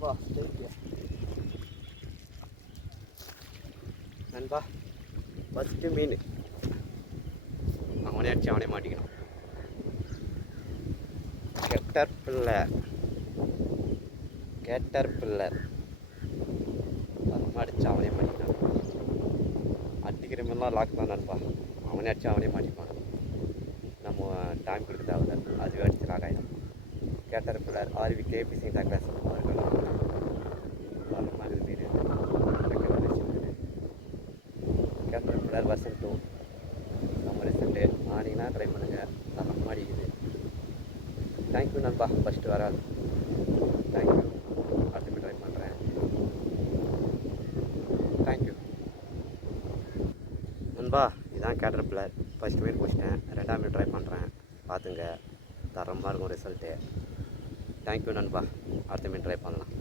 நண்பா நண்பா ஃபஸ்ட்டு மீன் அவனே அடிச்சு அவனே மாட்டிக்கணும். கேட்டர் பில்லர் அடிச்சு அவனே மாட்டிக்கணும். அடிக்கிற மாதிரிலாம் லாக் தான் நண்பா. அவனே அடிச்சு அவனே மாட்டிப்பான். நம்ம டைம் கொடுக்க தேவையில்ல, அதுவே அடிச்சு லாக் ஆகிடும். Caterpillar RV KBC class caterpillar version 2 நம்ம ரிசல்ட்டு ஆனிங்கன்னா ட்ரை பண்ணுங்கள். தரம் மாடிக்குது. தேங்க்யூ நண்பா. ஃபஸ்ட்டு வராது. தேங்க்யூ. அடுத்து ட்ரை பண்ணுறேன். தேங்க்யூ நண்பா. இதுதான் கேட்டர் பில்லர். ஃபஸ்ட்டு மீன் பிடிச்சிட்டேன். ரெண்டாவது மீன் ட்ரை பண்ணுறேன். பார்த்துங்க, தரமாக இருக்கும் ரிசல்ட்டு. தேங்க்யூ நண்பா. அடுத்த மீன் ட்ரை பண்ணலாம்.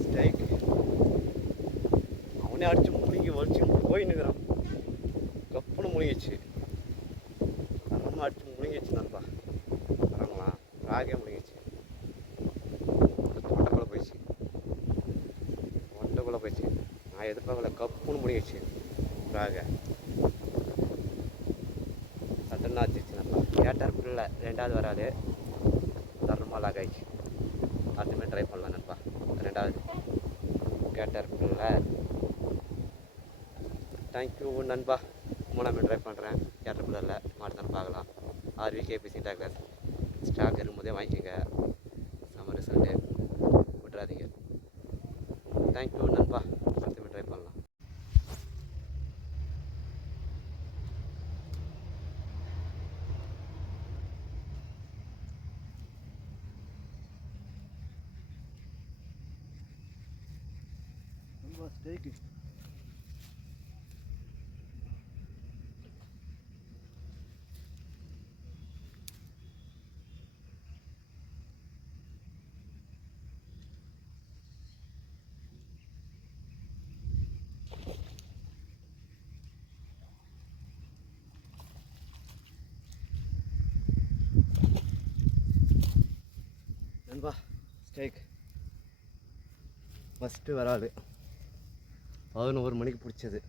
ஸ்ட்ரைக் அவனே அடிச்சு முழுங்கி வலிச்சு போயின்னுக்கிறான். கப்புன்னு முழுங்கிச்சு. தரமாக அடிச்சு முழுங்கிச்சு நண்பா. வராங்களா? ராகே முழுங்கிச்சு. ஒன்றைக்குள்ளே போயிடுச்சு. நான் எதிர்பார்க்கல, கப்புன்னு முழுங்கிச்சு ராக. சட்டன்னா ஆச்சிச்சு நண்பா. கேட்டார் பிள்ளை ரெண்டாவது வராது. தரமாக லாக் ஆயிடுச்சு. அடுத்தமே ட்ரை பண்ணலாம் நண்பா. ரெண்டாவது கேட்டர் பிள்ளை. தேங்க்யூ நண்பா. மூணாவது ட்ரை பண்ணுறேன். கேட்டர் பிள்ளரில் மாட்டுதான் பார்க்கலாம். ஆர்வி கேபிசி கிளாஸ் ஸ்டாக் இருக்கும்போதே வாங்கிக்கோங்க. செம்ம ரிசல்ட்டு, விட்றாதீங்க. தேங்க்யூ நண்பா. அடுத்தமே ட்ரை பண்ணலாம். ஸ்டேக்கு 11 வராது. 11 மணிக்கு பிடிச்சது.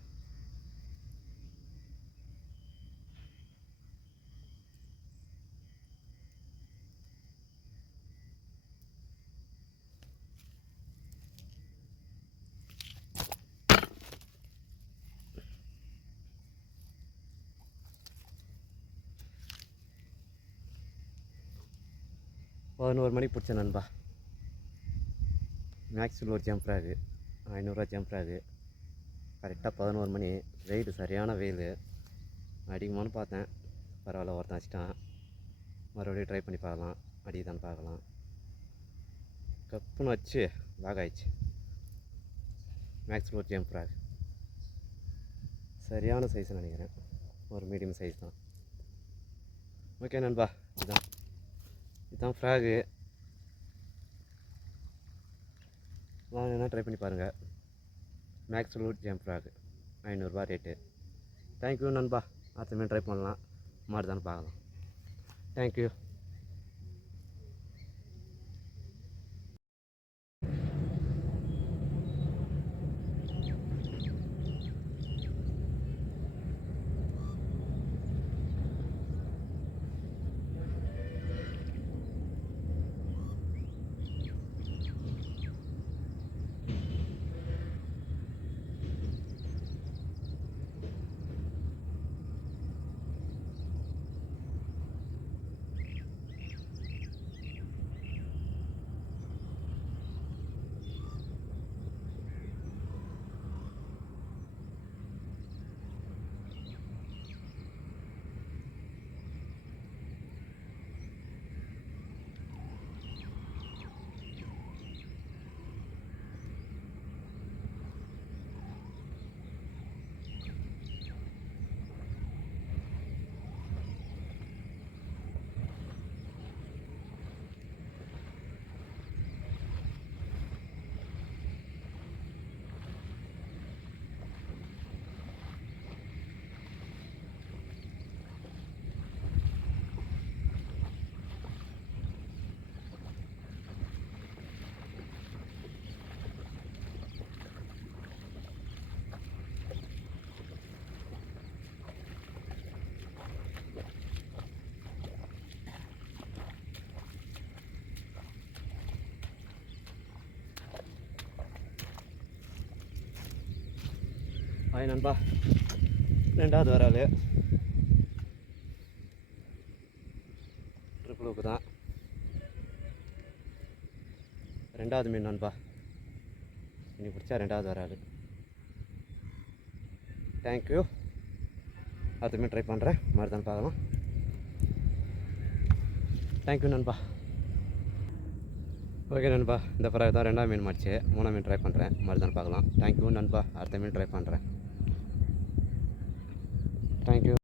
பதினோரு மணிக்கு பிடிச்ச நண்பா. மேக்ஸில் ஒரு ஜம்ப் ஆகு, 500 ஜம்ப் ஆகு. கரெக்டாக 11 மணி. வெயில் சரியான வெயில். அடிக்குமான்னு பார்த்தேன். பரவாயில்ல, ஒருத்தன் வச்சிட்டான். மறுபடியும் ட்ரை பண்ணி பார்க்கலாம், அடிக்குதான்னு பார்க்கலாம். கப்புன்னு வச்சு லாக் ஆயிடுச்சு. மேக்ஸில் ஒரு ஜம்ப் ஆகு. சரியான சைஸ் நினைக்கிறேன். ஒரு மீடியம் சைஸ் தான். ஓகே நண்பா, இதுதான் ஃப்ராகு. வாங்கினா ட்ரை பண்ணி பாருங்கள். Max loot jump frog 500 rate. Thank you நண்பா. அடுத்த மீன் ட்ரை பண்ணலாம், மாறுதான்னு பார்க்கலாம். தேங்க்யூ. ஹாய் நண்பா, ரெண்டாவது வராது ட்ரிபிளுக்கு தான் ரெண்டாவது மீன் நண்பா. இன்னைக்கு பிடிச்சா ரெண்டாவது வராது. தேங்க்யூ. அடுத்த மீன் ட்ரை பண்ணுறேன், மாதிரி தான் பார்க்கலாம். தேங்க்யூ நண்பா. ஓகே நண்பா, இந்த பிறகு தான் ரெண்டாவது மீன் மாடிச்சு. மூணாவது மீன் ட்ரை பண்ணுறேன், மாதிரி தான் பார்க்கலாம். தேங்க்யூ நண்பா. அடுத்த மீன் ட்ரை பண்ணுறேன். தேங்க்யூ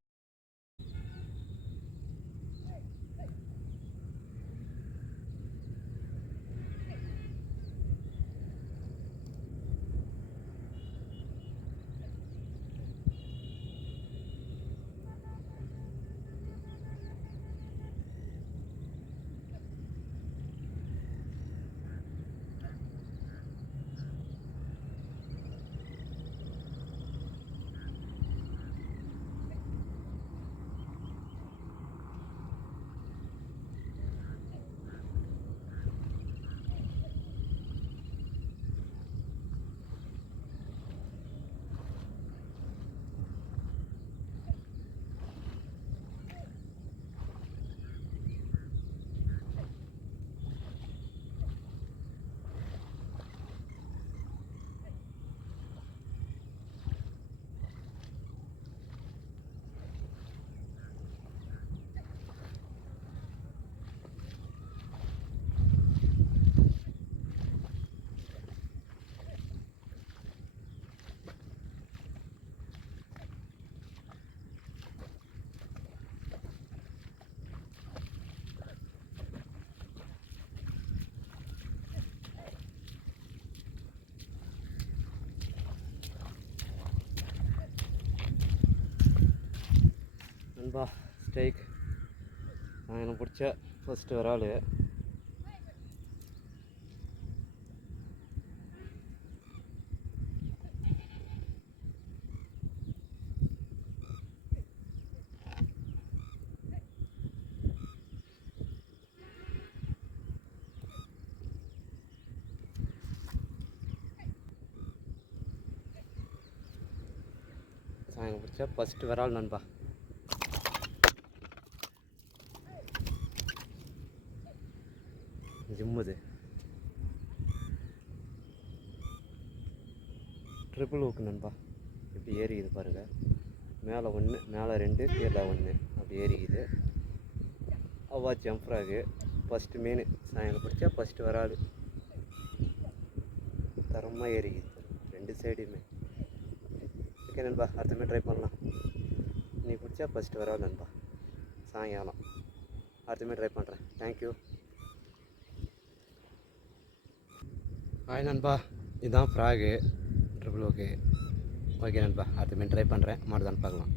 நண்பா. ஸ்டேக் நான் எனக்கு பிடிச்ச ஃபஸ்ட்டு ஒரு ஆள். எனக்கு பிடிச்ச ஃபஸ்ட்டு விரால் நண்பா. ஜிம்முது ட்ரிபிள் ஹூக் நண்பா. இப்படி ஏறிக்குது பாருங்கள். மேலே ஒன்று, மேலே 2, கீழே 1 அப்படி ஏறிக்குது. அவ்வா ஜம்ப்ராகு ஃபஸ்ட்டு மீன். எனக்கு பிடிச்சா ஃபஸ்ட்டு வராது. தரமாக ஏறிக்குது 2 சைடுமே. ஓகே நண்பா, அடுத்த மீன் ட்ரை பண்ணலாம். நீ பிடிச்சா ஃபஸ்ட்டு வராது நண்பா. சாயங்காலம் அடுத்த மீன் ட்ரை பண்ணுறேன். தேங்க்யூ. ஹாய் நண்பா, இதுதான் ஃப்ராகு ட்ரிபிள் ஓகே. ஓகே நண்பா, அடுத்த மீன் ட்ரை பண்ணுறேன், மாட்டுதான் பார்க்கலாம்.